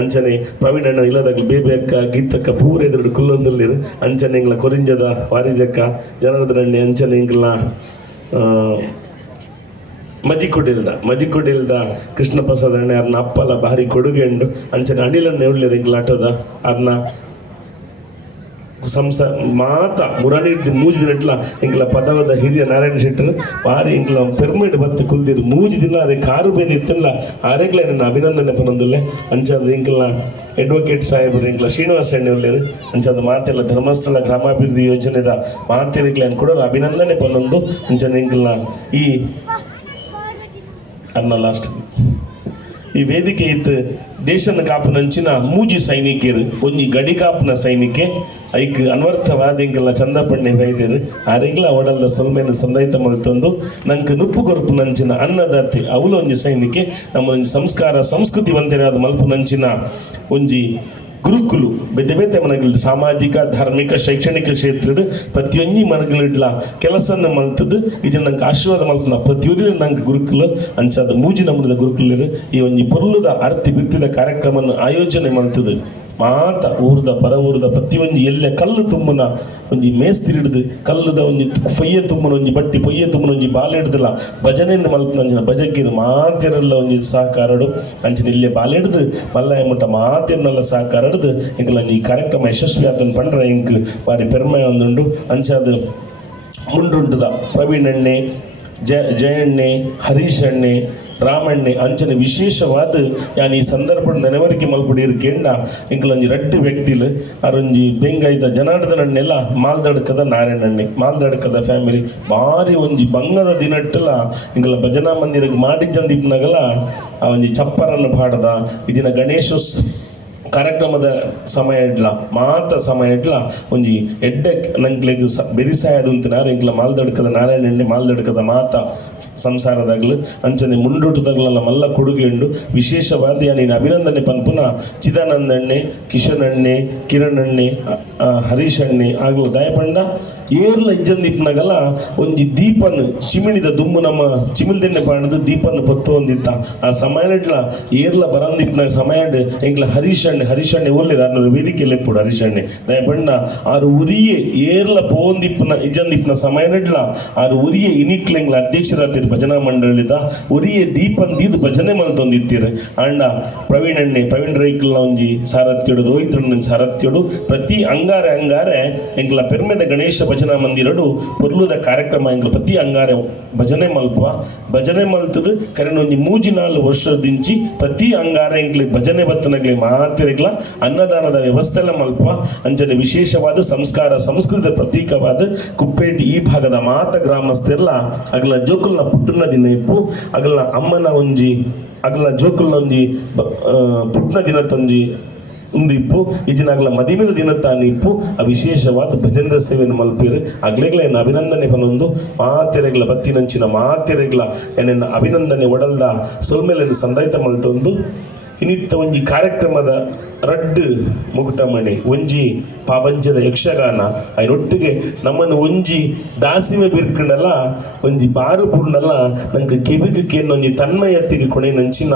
ಅಂಚನೆ ಪ್ರವೀಣ್ ಅಣ್ಣ ಇಲ್ಲದಾಗ್ಲಿ ಬೇಬಿ ಅಕ್ಕ ಗೀತಕ್ಕ ಪೂರ ಎದುರು ಕುಲ್ಲೊಂದುಲ್ಲಿರು ಅಂಚನೆ ಇಂಗ್ಲ ಕೊರಿಂಜದ ವಾರಿಜಕ್ಕ ಜನಾರ್ದನಣ್ಣೆ ಅಂಚನೆ ಇಂಕ್ಲ ಮಜಿಕೊಡಿಲ್ದ ಕೃಷ್ಣ ಪ್ರಸಾದ್ ಅಣ್ಣ ಅರ್ನ ಅಪ್ಪಲ ಭಾರಿ ಕೊಡುಗೆ ಉಂಡು ಅಂಚನೆ ಅಣಿಲನ್ನ ಉಳ್ಳಿರು ಇಂಗ್ಲ ಆಟೋದ ಅರ್ನ ಮಾತ ಮುರಾಣಿರ್ದು ಮೂಜಿ ದಿನ ಇಟ್ಲ ಇಂಗ್ಲ ಪದವದ ಹಿರಿಯ ನಾರಾಯಣ ಶೆಟ್ಟರು ಭಾರಿ ಇಂಗ್ಲ ಪೆರ್ಮಿಟ್ ಬತ್ತು ಕುಲ್ದಿರು ಮೂಜಿ ದಿನ ಅದೇ ಕಾರು ಬೇನೆ ಇತ್ತಿಲ್ಲ ಆರೆಗ್ಲ ನನ್ನ ಅಭಿನಂದನೆ ಪನ್ನೊಂದುಲ್ಲೆ ಅಂಚದ ಇಂಕ್ಲ ಅಡ್ವೊಕೇಟ್ ಸಾಹೇಬರು ಇಂಕ್ಲ ಶ್ರೀನಿವಾಸ ಎಣ್ಣೆ ಉಳ್ಳೇರು ಅಂಚದ ಮಾತೆಲ್ಲ ಧರ್ಮಸ್ಥಳ ಗ್ರಾಮಾಭಿವೃದ್ಧಿ ಯೋಜನೆದ ಮಾತೆರಿಗ್ಲ ಕೊಡೋರು ಅಭಿನಂದನೆ ಪನ್ನೊಂದು ಅಂಚನ ಇಂಕ್ಲ ಈ ಅನ್ನ ಲಾಸ್ಟ್ ಈ ವೇದಿಕೆ ಇತ್ತು ದೇಶನ ಕಾಪುನಂಚಿನ ಮೂಜಿ ಸೈನಿಕರು ಒಂಜಿ ಗಡಿ ಕಾಪುನ ಸೈನಿಕೆ ಐಕ್ ಅನ್ವರ್ಥವಾದ ಇಂಕಲ್ಲ ಚಂದಪಣ್ಣೆ ಬೈದಿರು ಆರೆಗ್ಲ ಅವಡಲ್ದ ಸೊಲ್ಮೇನ ಸಂದೈತ ಮಲ್ತೊಂದು ನಂಗೆ ನುಪ್ಪು ಕೊರಪು ನಂಚಿನ ಅನ್ನದಾತಿ ಅವಳು ಒಂಜಿ ಸೈನಿಕೆ ನಮ್ಮ ಒಂಜಿ ಸಂಸ್ಕಾರ ಸಂಸ್ಕೃತಿ ವಂತರಾದ ಮಲ್ಪು ನಂಚಿನ ಒಂಜಿ ಗುರುಕುಲು ಬೇತೆ ಬೇತೆ ಮನೆಗಳು ಸಾಮಾಜಿಕ ಧಾರ್ಮಿಕ ಶೈಕ್ಷಣಿಕ ಕ್ಷೇತ್ರ ಪ್ರತಿಯೊಂದು ಮನೆಗಳಿಡ್ಲ ಕೆಲಸನ ಮಲ್ತದ್ದು ಇದು ನಂಗೆ ಆಶೀರ್ವಾದ ಮಲ್ಪನ ಪ್ರತಿಯೊಂದು ನಂಗೆ ಗುರುಕುಲು ಅಂಚಾದ ಮೂಜಿ ನಮ್ಮದ ಗುರುಕುಲರು ಈ ಒಂಜಿ ಪೊರ್ಲುದ ಅರ್ತಿ ಬಿರ್ತಿದ ಕಾರ್ಯಕ್ರಮ ಆಯೋಜನೆ ಮಲ್ತದ್ದು ಮಾತ ಊರ್ದ ಪರ ಊರ್ದ ಪ್ರತಿಯೊಂದು ಎಲ್ಲೆ ಕಲ್ಲು ತುಂಬನ ಒಂಜಿ ಮೇಸ್ತ್ರಿ ಹಿಡಿದು ಕಲ್ಲುದ ಒಂಜಿ ಪೊಯ್ಯ ತುಂಬನ ಒಂಜಿ ಬಟ್ಟಿ ಪೊಯ್ಯ ತುಂಬನ ಒಂಜಿ ಬಾಲೆ ಹಿಡ್ದಲ್ಲ ಭಜನೆಯನ್ನು ಮಲ್ಪನ ಅಂಚಿನ ಭಜಕ್ಕಿನ ಮಾತಿರಲ್ಲ ಒಂಜಿ ಸಹಕಾರಡು ಅಂಚಿನ ಇಲ್ಲೇ ಬಾಲೆ ಹಿಡ್ದು ಮಲ್ಲ ಮುಟ್ಟ ಮಾತಿರ್ನೆಲ್ಲ ಸಹಕಾರ ಹಿಡ್ದು ಇಂಕಲ್ಲ ಈ ಕಾರ್ಯಕ್ರಮ ಯಶಸ್ವಿ ಆತನ ಪಂಡ್ರ ಇಂಕ್ ಬಾರಿ ಪೆರ್ಮೆ ಒಂದುಂಡು ಅಂಚಾದ ಮುಂಡುಂಟದ ಪ್ರವೀಣ್ ಅಣ್ಣೆ ಜಯಣ್ಣೆ ಹರೀಶ್ ಅಣ್ಣೆ ರಾಮಣ್ಣೆ ಅಂಚನೆ ವಿಶೇಷವಾದ ಯಾನ್ ಈ ಸಂದರ್ಭ ನೆನವರಿಕೆ ಮಲ್ಪಡಿರು ಕೇಂಡ ಇಂಕಲೊಂಜಿ ರಡ್ಡು ವ್ಯಕ್ತಿಲು ಅರೊಂಜಿ ಬೆಂಗಾಯ್ದ ಜನಾರ್ದನಣ್ಣೆಲ್ಲ ಮಾಲ್ದಡ್ಕದ ನಾರಾಯಣಣ್ಣೆ ಮಾಲ್ದಡ್ಕದ ಫ್ಯಾಮಿಲಿ ಭಾರಿ ಒಂಜಿ ಬಂಗದ ದಿನಟ್ಟಲ ಇಂಕಲ ಭಜನಾ ಮಂದಿರಕ್ಕೆ ಮಾಡಿದ್ದಂದಿಪ್ನಾಗಲ ಆ ಒಂಜಿ ಚಪ್ಪರನ್ನು ಪಾಡದ ಇದಿನ ಗಣೇಶೋತ್ಸವ ಕಾರ್ಯಕ್ರಮದ ಸಮಯ ಇಡ್ಲ ಮಾತ ಸಮಯ ಇಡ್ಲ ಒಂಜಿ ಎಡ್ಡೆ ನಂಗ್ಲೆಗ್ ಬೆರಿಸಾಯದು ಅಂತಿನಾರ ಇಂಕ್ಲ ಮಾಲ್ದಡ್ಕದ ನಾರಾಯಣಣ್ಣೆ ಮಾಲ್ದಡ್ಕದ ಮಾತ ಸಂಸಾರದಾಗ್ಲು ಅಂಚನೆ ಮುಂಡೋಟದಾಗ್ಲೆಲ್ಲ ಮಲ್ಲ ಕೊಡುಗೆ ಉಂಡು ವಿಶೇಷವಾದ ನೀನು ಅಭಿನಂದನೆ ಪನ್ಪುನ ಚಿದಾನಂದಣ್ಣೆ ಕಿಶನ್ ಅಣ್ಣೆ ಕಿರಣ್ ಅಣ್ಣೆ ಹರೀಶ್ ಅಣ್ಣೆ ಆಗ್ಲು ದಯಪಂಡ ಏರ್ಲ ಇಜ್ಜಂದಿಪ್ನಾಗಲ್ಲ ಒಂಜಿ ದೀಪನ್ ಚಿಮಿಣಿದ ದುಮ್ಮು ನಮ್ಮ ಚಿಮಿಲ್ದೆಣ್ಣೆ ಪಾಣದು ದೀಪನ್ ಪತ್ತು ಒಂದಿತ್ತ ಆ ಸಮಯಡ್ಲ ಏರ್ಲ ಬರಂದಿಪ್ನಾಗ ಸಮಯಡ್ ಎಂಗ್ಲ ಹರೀಶ್ ಅಣ್ಣೆ ಒಳ್ಳೆದ ಅನ್ನೋದು ವೇದಿಕೆಯಲ್ಲಿ ಎಪ್ಪುಡು ಹರೀಶ್ ಅಣ್ಣೆ ದಯಪಂಡ ಆರು ಉರಿಯೇ ಏರ್ಲ ಪೋಂದಿಪ್ನ ಇಜ್ಜಂದಿಪ್ನ ಸಮಯಡ್ಲ ಆರು ಉರಿಯೇ ಇನಿಕ್ಲೆಂಗ್ಲ ಅಧ್ಯಕ್ಷರಾಗ್ತಿರು ಭಜನಾ ಮಂಡಳಿದ ಉರಿಯೇ ದೀಪನ್ ದೀದು ಭಜನೆ ಮಲ್ತೊಂದಿತ್ತೀರು ಅಂಡ ಪ್ರವೀಣ್ ರೈಕಲ್ನ ಒಂಜಿ ಸಾರಥ್ಯಡು ರೋಹಿತ್ ಅಣ್ಣನ ಸಾರಥ್ಯಡು ಪ್ರತಿ ಅಂಗಾರೆ ಎಂಗ್ಲ ಪೆರ್ಮೆದ ಗಣೇಶ ಭಜನಾ ಮಂದಿರಡು ಪೊರ್ಲುದ ಕಾರ್ಯಕ್ರಮ ಎಂಗ್ಲ ಪ್ರತಿ ಅಂಗಾರೆ ಭಜನೆ ಮಲ್ತದು ಕರೆನ ಒಂಜಿ 3-4 ವರ್ಷದಿಂಚಿ ಪ್ರತಿ ಅಂಗಾರೆ ಎಂಗ್ಲಿ ಭಜನೆ ಬತ್ತನಗ್ಲಿ ಮಾತಿರೆಗ್ಲ ಅನ್ನದಾನದ ವ್ಯವಸ್ಥೆ ಎಲ್ಲ ಮಲ್ಪ ಅಂಚನೆ ವಿಶೇಷವಾದ ಸಂಸ್ಕಾರ ಸಂಸ್ಕೃತಿಯ ಪ್ರತೀಕವಾದ ಕುಪ್ಪೇಟಿ ಈ ಭಾಗದ ಮಾತ ಗ್ರಾಮಸ್ಥರೆಲ್ಲ ಅಗಲ ಜೋಕುಲ್ನ ಪುಟ್ಟನ ದಿನ ಇಪ್ಪು ಅಗಲ ಅಮ್ಮನ ಒಂಜಿ ಅಗಲ ಜೋಕುಲ್ನ ಒಂಜಿ ಪುಟ್ಟನ ದಿನ ತಂಜಿ ಉಂದಿಪ್ಪು ಈಜಿನಾಗ್ಲ ಮದಿಮೆದ ದಿನ ತಾನಿಪ್ಪು ಆ ವಿಶೇಷವಾದ ಭಜನದ ಸೇವೆಯನ್ನು ಮಲ್ಪಿರು ಆಗ್ಲೇಗ್ಲ ಏನು ಅಭಿನಂದನೆ ಪನೊಂದು ಮಾತೆರೆಗ್ಲ ಬತ್ತಿನಂಚಿನ ಮಾತೆರೆಗ್ಲ ಏನೇನು ಅಭಿನಂದನೆ ಒಡಲ್ದ ಸೊಲ್ಮೇಲೆ ಸಂದಾಯ್ತ ಮಲ್ತೊಂದು ಇನ್ನಿತ್ತ ಒಂಜಿ ಕಾರ್ಯಕ್ರಮದ ರಡ್ಡು ಮುಗುಟಮಣಿ ಒಂಜಿ ಪಾವಂಜದ ಯಕ್ಷಗಾನ ಅಯ್ನೊಟ್ಟಿಗೆ ನಮ್ಮನ್ನು ಒಂಜಿ ದಾಸಿಮೆ ಬಿರ್ಕಂಡಲ್ಲ ಒಂಜಿ ಬಾರು ಬುಡ್ನಲ್ಲ ನಂಗೆ ಕೆಬಿಗೆ ಒಂಜಿ ತನ್ಮಯತ್ತಿಗೆ ಕೊನೆ ನಂಚಿನ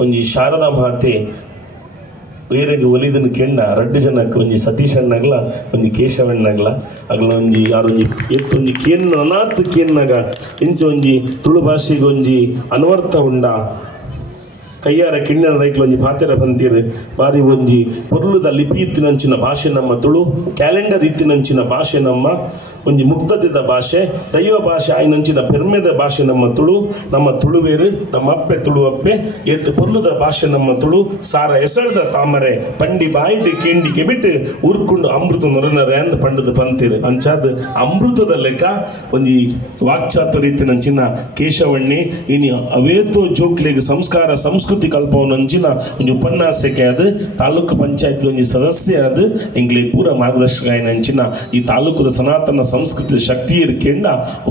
ಒಂಜಿ ಶಾರದಾ ಮಾತೆ ಬೇರೆಗೆ ಒಲಿದನ್ನು ಕೆಂಡ ರಡ್ಡು ಜನಕ್ಕೆ ಒಂಜಿ ಸತೀಶ್ ಅಣ್ಣಗ್ಲ ಒಂಜಿ ಕೇಶವಣ್ಣಗ್ಲ ಅಗ್ಲ ಒಂಜಿ ಯಾರೊಂಜಿ ಎತ್ತೊಂಜಿ ಕೇನ್ನ ಅನಾಥ ಕೇನ್ನಾಗ ಇಂಚ ಒಂಜಿ ತುಳು ಭಾಷೆಗೆ ಒಂಜಿ ಅನ್ವರ್ಥ ಉಂಡ ಕೈಯಾರ ಕಿಣ್ಣನ ರೈಕ್ಲ ಒಂಜಿ ಪಾತೆರ ಬಂತೀರು ಬಾರಿ ಒಂಜಿ ಪೊರ್ಲುದ ಲಿಪಿ ಇತ್ತಿನಂಚಿನ ಭಾಷೆ ನಮ್ಮ ತುಳು ಕ್ಯಾಲೆಂಡರ್ ಇತ್ತಿನಂಚಿನ ಭಾಷೆ ನಮ್ಮ ಒಂಜಿ ಮುಕ್ತತೆದ ಭಾಷೆ ದೈವ ಭಾಷೆ ಆಯ್ನಂಚಿನ ಬೆರ್ಮೆದ ಭಾಷೆ ನಮ್ಮ ತುಳುವೇರು ನಮ್ಮ ಅಪ್ಪೆ ತುಳು ಅಪ್ಪೆ ಎತ್ತು ಪೊರ್ಲುದ ಭಾಷೆ ನಮ್ಮ ತುಳು ಸಾರ ಎಸಳ್ದ ತಾಮರೆ ಪಂಡಿ ಬಾಯಿಡಿ ಕೇಂಡಿಗೆ ಬಿಟ್ಟು ಉರ್ಕೊಂಡು ಅಮೃತ ನೊರನರೆ ಅಂದ ಪಂಡದ ಪಂತೀರು ಅಂಚಾದ ಅಮೃತದ ಲೆಕ್ಕ ಒಂಜಿ ವಾಕ್ಚಾತುರ್ಯ ಇತ್ತಿನಂಚಿನ ಕೇಶವಣ್ಣಿ ಇನಿ ಅವೇತೋ ಜೋಕ್ಲಿಗೆ ಸಂಸ್ಕಾರ ಸಂಸ್ಕೃತಿ ಕಲ್ಪವನಂಚಿನ ಒಂಜಿ ಉಪನ್ಯಾಸಕ್ಕೆ ಅದು ತಾಲೂಕು ಪಂಚಾಯತ್ ಒಂಜಿ ಸದಸ್ಯ ಅದು ಇಂಗ್ಲಿ ಪೂರ ಮಾರ್ಗದರ್ಶಕ ಆಯ್ನಂಚಿನ ಈ ತಾಲೂಕುದ ಸನಾತನ ಸಂಸ್ಕೃತಿ ಶಕ್ತಿ ಇರ್ಕೆಂಡ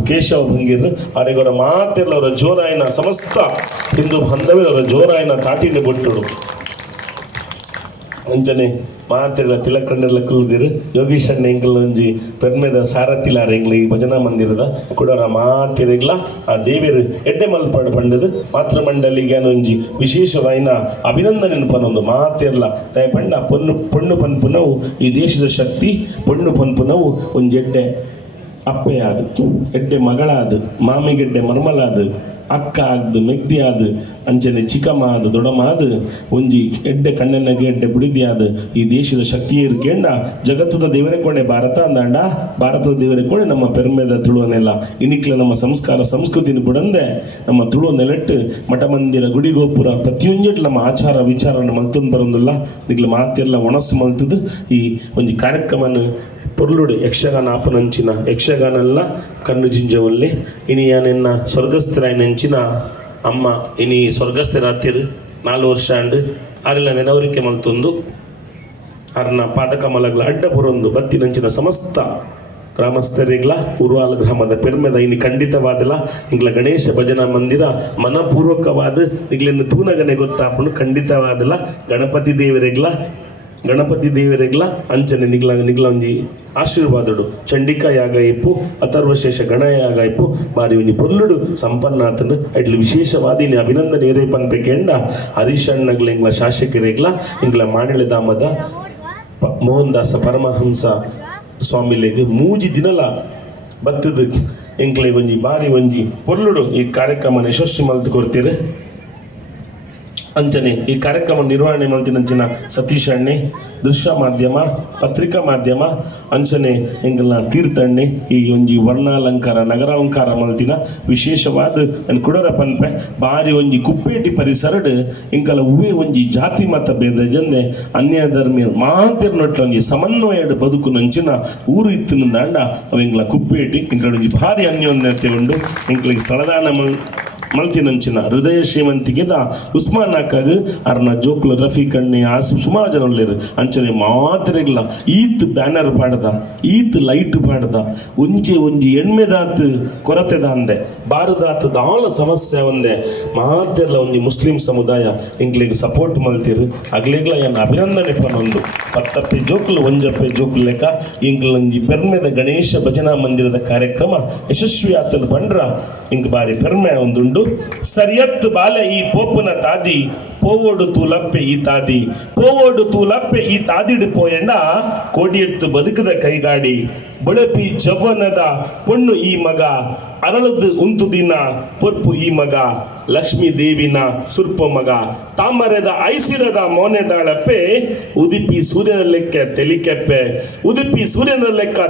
ಕೇಶವ ಭಂಗಿರ್ ಅವರಿಗವರ ಮಾತೆಲ್ಲ ಅವರ ಜೋರಾಯಿನ ಸಮಸ್ತ ಹಿಂದೂ ಬಾಂಧವ್ಯ ಅವರ ಜೋರಾಯಿನ ತಾಟಿನ ಬೊಟ್ಟುಡು ಅಂಚನೆ ಮಾತೆಲ್ಲ ತಿಲಕಂಡೆಲ್ಲ ಕುಲ್ದಿರು ಯೋಗೀಶ್ ಅಣ್ಣ ಎಂಗ್ಲ ಒಂಜಿ ಪೆರ್ಮೆದ ಸಾರಥಿಲಾರ ಎಂಗ್ಲ ಈ ಭಜನಾ ಮಂದಿರದ ಕೊಡೋರ ಮಾತಿರೆಗ್ಲ ಆ ದೇವಿರು ಎಡ್ಡೆ ಮಲ್ಪಾಡು ಪಂಡದು ಮಾತೃ ಮಂಡಲಿಗೆ ಒಂಜಿ ವಿಶೇಷವಾಯಿನ ಅಭಿನಂದನೆ ಪನ್ನೊಂದು ಮಾತೆಲ್ಲ ದಯ ಪಂಡ ಪೊಣ್ಣು ಪನ್ಪುನವು ಈ ದೇಶದ ಶಕ್ತಿ ಪೊಣ್ಣು ಪನ್ಪುನವು ಒಂಜಿ ಎಡ್ಡೆ ಅಪ್ಪೆ ಆದು ಎಡ್ಡೆ ಮಗಳಾದು ಮಾಮಿಗೆಡ್ಡೆ ಮರ್ಮಲಾದು ಅಕ್ಕ ಆಗ್ದು ಮೆಗ್ದಿ ಆದು ಅಂಚನೆ ಚಿಕ್ಕಮ್ಮ ಆದು ದೊಡಮ್ಮ ಆದು ಒಂಜಿ ಎಡ್ಡೆ ಕಣ್ಣೆನಗೆ ಎಡ್ಡೆ ಬಿಡಿದಿ ಆದು ಈ ದೇಶದ ಶಕ್ತಿ ಇರ್ಕೆಂಡ ಜಗತ್ತದ ದೇವರೇ ಕೊಂಡೆ ಭಾರತ ಅಂದಾಂಡ ಭಾರತದ ದೇವರೇ ಕೊಂಡೆ ನಮ್ಮ ಪೆರ್ಮೆದ ತುಳುವನೆಲ್ಲ ಇನಿಕ್ಲೆ ನಮ್ಮ ಸಂಸ್ಕಾರ ಸಂಸ್ಕೃತಿನ ಬಿಡಂದೆ ನಮ್ಮ ತುಳು ನೆಲೆಟ್ಟು ಮಠ ಮಂದಿರ ಗುಡಿ ಗೋಪುರ ಪ್ರತಿಯೊಂದು ನಮ್ಮ ಆಚಾರ ವಿಚಾರನ ಮಲ್ತಂದು ಬರೋದಿಲ್ಲ ನಿಗ್ಲ ಮಾತೆಲ್ಲ ಒಣಸು ಮಲ್ತದ್ದು ಈ ಒಂಜಿ ಕಾರ್ಯಕ್ರಮನ ಪೊರ್ಲುಡು ಯಕ್ಷಗಾನ ಆಪನಂಚಿನ ಯಕ್ಷಗಾನೆಲ್ಲ ಕಣ್ಣು ಜಿಂಜವಲ್ಲಿ ಇನಿ ಯಾನೆನ್ನ ಸ್ವರ್ಗಸ್ಥರಾಯನಂಚಿನ ಅಮ್ಮ ಇನಿ ಸ್ವರ್ಗಸ್ಥರಾತಿರು 4 ವರ್ಷ ಅಂಡು ಆರೆಲ್ಲ ನೆನವರಿಕೆ ಮಲ್ತೊಂದು ಅರ್ನ ಪಾದಕಮಲಗಳ ಅಡ್ಡ ಬರೊಂದು ಬತ್ತಿನಂಚಿನ ಸಮಸ್ತ ಗ್ರಾಮಸ್ಥರಿಗ್ಲ ಉರ್ವಾಲ ಗ್ರಾಮದ ಪೆರ್ಮೆದ ಇನಿ ಖಂಡಿತವಾದಲ್ಲ ಇಂಗ್ಲ ಗಣೇಶ ಭಜನಾ ಮಂದಿರ ಮನಪೂರ್ವಕವಾದ ಇಗ್ಲಿನ ತೂನಗನೆ ಗೊತ್ತಾಪುಂಡು ಖಂಡಿತವಾದಲ್ಲ ಗಣಪತಿ ದೇವರೆಗ್ಲ ಅಂಚನೆ ನಿಗ್ಲ ಒಂಜಿ ಆಶೀರ್ವಾದಡು ಚಂಡಿಕಾ ಯಾಗ ಇಪ್ಪು ಅಥರ್ವಶೇಷ ಗಣ ಯಾಗ ಇಪ್ಪು ಬಾರಿ ಒಂಜಿ ಪೊರ್ಲುಡು ಸಂಪನ್ನಾತನು ಅಟ್ಲಿ ವಿಶೇಷವಾದಿನಿ ಅಭಿನಂದನೆ ಏರೇ ಪನ್ಪೆಕೆಂಡ ಹರೀಶ್ ಅಣ್ಣಗ್ಲ ಇಂಗ್ಲ ಶಾಸಕರೆಗ್ಲ ಇಂಗ್ಲ ಮಾಣಿಳೆಧಾಮದ ಮೋಹನ್ ದಾಸ ಪರಮಹಂಸ ಸ್ವಾಮಿಲೆಗ್ ಮೂಜಿ ದಿನಲ ಬತ್ತದ ಇಂಕ್ಲೆ ಒಂಜಿ ಬಾರಿ ಒಂಜಿ ಪೊರ್ಲುಡು ಈ ಕಾರ್ಯಕ್ರಮನ ಯಶಸ್ವಿ ಮಲ್ತು ಕೊಡ್ತೀರಿ ಅಂಚನೆ ಈ ಕಾರ್ಯಕ್ರಮ ನಿರ್ವಹಣೆ ಮಲ್ತಿನಂಚಿನ ಸತೀಶ್ ಅಣ್ಣೆ ದೃಶ್ಯ ಮಾಧ್ಯಮ ಪತ್ರಿಕಾ ಮಾಧ್ಯಮ ಅಂಚನೆ ಎಂಗಲ್ನ ತೀರ್ಥಣ್ಣೆ ಈ ಒಂಜಿ ವರ್ಣಾಲಂಕಾರ ನಗರಾಲಂಕಾರ ಮಲ್ತಿನ ವಿಶೇಷವಾದ ನಾನು ಕುಡರ ಪನ್ಪೆ ಬಾರಿ ಒಂಜಿ ಕುಪ್ಪೇಟಿ ಪರಿಸರಡ್ ಇಂಕಲ ಹೂವೆ ಒಂಜಿ ಜಾತಿ ಮತ ಭೇದ ಜಂದೆ ಅನ್ಯ ಧರ್ಮೀಯ ಮಾತಿರ್ನೊಟ್ಲ ಒಂಜಿ ಸಮನ್ವಯಡ್ ಬದುಕು ನಂಚಿನ ಊರು ಇತ್ತಿನಂದಾಂಡ ಅವು ಇಂಗ್ಲ ಕುಪ್ಪೇಟಿ ಇಂಕಲ ಒಂಜಿ ಭಾರಿ ಅನ್ಯೋನ್ಯತೆ ಉಂಡು ಇಂಕ್ಲಿಗೆ ಸ್ಥಳದಾನ ಮಲ್ತಿನಂಚಿನ ಹೃದಯ ಶ್ರೀಮಂತಿಗೆದ ಉಸ್ಮಾನ್ ಅಕ್ಕಾಗ ಅರ್ನ ಜೋಕ್ಲು ರಫೀಕ್ ಅಣ್ಣೆ ಸುಮಾರು ಜನ ಉಳ್ಳೇರು ಅಂಚನೆ ಮಾತ್ರೆಗ್ಲ ಈತ್ ಬ್ಯಾನರ್ ಪಾಡ್ದ ಈತ್ ಲೈಟ್ ಪಾಡ್ದ ಒಂಜಿ ಎಣ್ಮೆದಾತ್ ಕೊರತೆದ ಅಂದೆ ಬಾರದಾತ ದಾಳ ಸಮಸ್ಯೆ ಒಂದೆ ಮಾತೆಲ್ಲ ಒಂಜಿ ಮುಸ್ಲಿಂ ಸಮುದಾಯ ಇಂಗ್ಲಿಗೆ ಸಪೋರ್ಟ್ ಮಲ್ತಿರು ಅಗ್ಲಿಗ್ಲ ಏನು ಅಭಿನಂದನೆ ಪನ್ನೊಂದು ಪತ್ತಪ್ಪೆ ಜೋಕ್ಲು ಒಂಜಪ್ಪೆ ಜೋಕ್ಲು ಲೆಕ್ಕ ಇಂಗ್ಲಂಜಿ ಪೆರ್ಮೆದ ಗಣೇಶ ಭಜನಾ ಮಂದಿರದ ಕಾರ್ಯಕ್ರಮ ಯಶಸ್ವಿ ಆತನು ಪಂಡ್ರ ಇಂಗ್ ಬಾರಿ ಪೆರ್ಮೆ ಒಂದುಂಡು ಸರಿಯತ್ ಬಾಲೆ ಈ ಪೋಪುನ ತಾದಿ ಪೋವೋಡು ತೂಲಪ್ಪೆ ಈ ತಾದಿಡು ಪೋಯಣ್ಣ ಕೋಡಿಯತ್ತು ಬದುಕದ ಕೈಗಾಡಿ ಬಳಪಿ ಜವ್ವನದ ಪೊಣ್ಣು ಈ ಮಗ ಅರಳದು ಉಂತು ದಿನ ಪೊರ್ಪು ಈ ಮಗ ಲಕ್ಷ್ಮೀ ದೇವಿನ ಸುರ್ಪ ಮಗ ತಾಮರೆದ ಐಸಿರದ ಮೋನೆದಾಳಪ್ಪೆ ಉದಿಪಿ ಸೂರ್ಯನ ಲೆಕ್ಕ